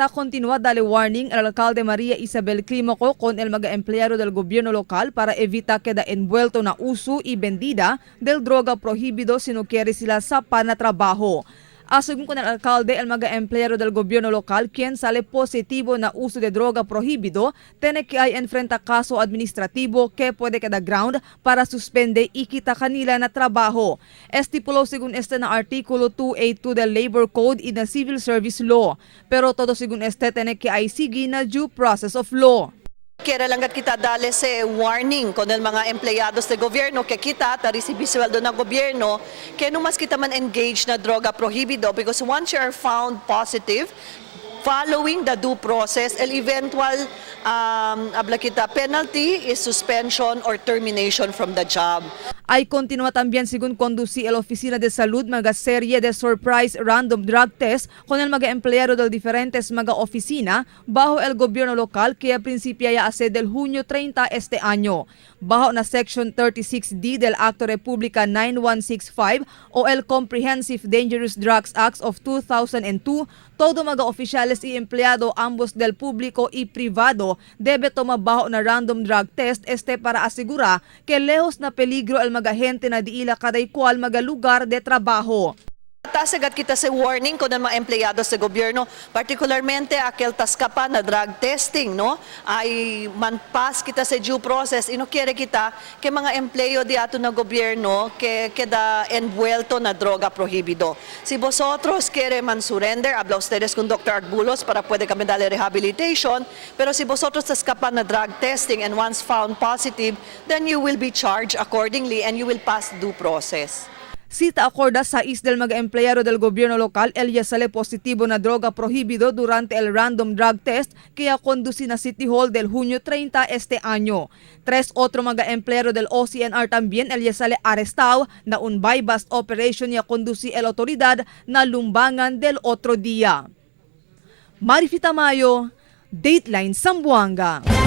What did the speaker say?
Está continúa dale warning al alcalde María Isabel Climaco con el mga empleyado del gobierno local para evitar queda envuelto na uso y vendida del droga prohibido si no quiere sila sa panatrabaho. Asegun con el alcalde, el mga empleyado del gobierno local quien sale positivo na uso de droga prohibido, tiene que hay enfrenta caso administrativo que puede quedar ground para suspende y quita kanila na trabajo. Estipuló según este na artículo 282 del Labor Code y na Civil Service Law. Pero todo según este tiene que hay sige na due process of law. Kaya lang kita dali sa warning con el mga empleados de gobyerno que kita receive sweldo ng gobyerno kaya mas kita man engage na droga prohibido because once you are found positive following the due process el eventual penalty is suspension or termination from the job. Ay continúa también según conducí el Oficina de Salud mga serie de surprise random drug test con el mga empleyado del diferentes mga oficina bajo el gobierno local que a principio ya hace del junio 30 este año. Bajo na Section 36D del Acto República 9165 o el Comprehensive Dangerous Drugs Act of 2002, todo mga oficiales y empleado ambos del público y privado debe tomar bajo na random drug test para asegurar que lejos na peligro el mga gente na diila kaday kual mga lugar de trabaho. Tasagat kita sa warning ko ng mga empleyado sa gobyerno, particularmente aquel taskapa na drug testing, no? Ay manpas kita sa due process, quiere kita que mga empleyo di ato na gobyerno que queda envuelto na droga prohibido. Si vosotros quiere man surrender, habla ustedes con Dr. Arbulos para puede kami darle rehabilitation, pero si vosotros taskapa na drug testing and once found positive, then you will be charged accordingly and you will pass due process. Cita acorda sa del mga empleyado del gobierno local el ya sale positivo na droga prohibido durante el random drug test kaya conduci na City Hall del junio 30 este año. 3 otro mga empleyado del OCNR también el ya sale arrestado na un buy-bust operation ya conduci el autoridad na lumbangan del otro día. Marifita Mayo, Dateline Zamboanga.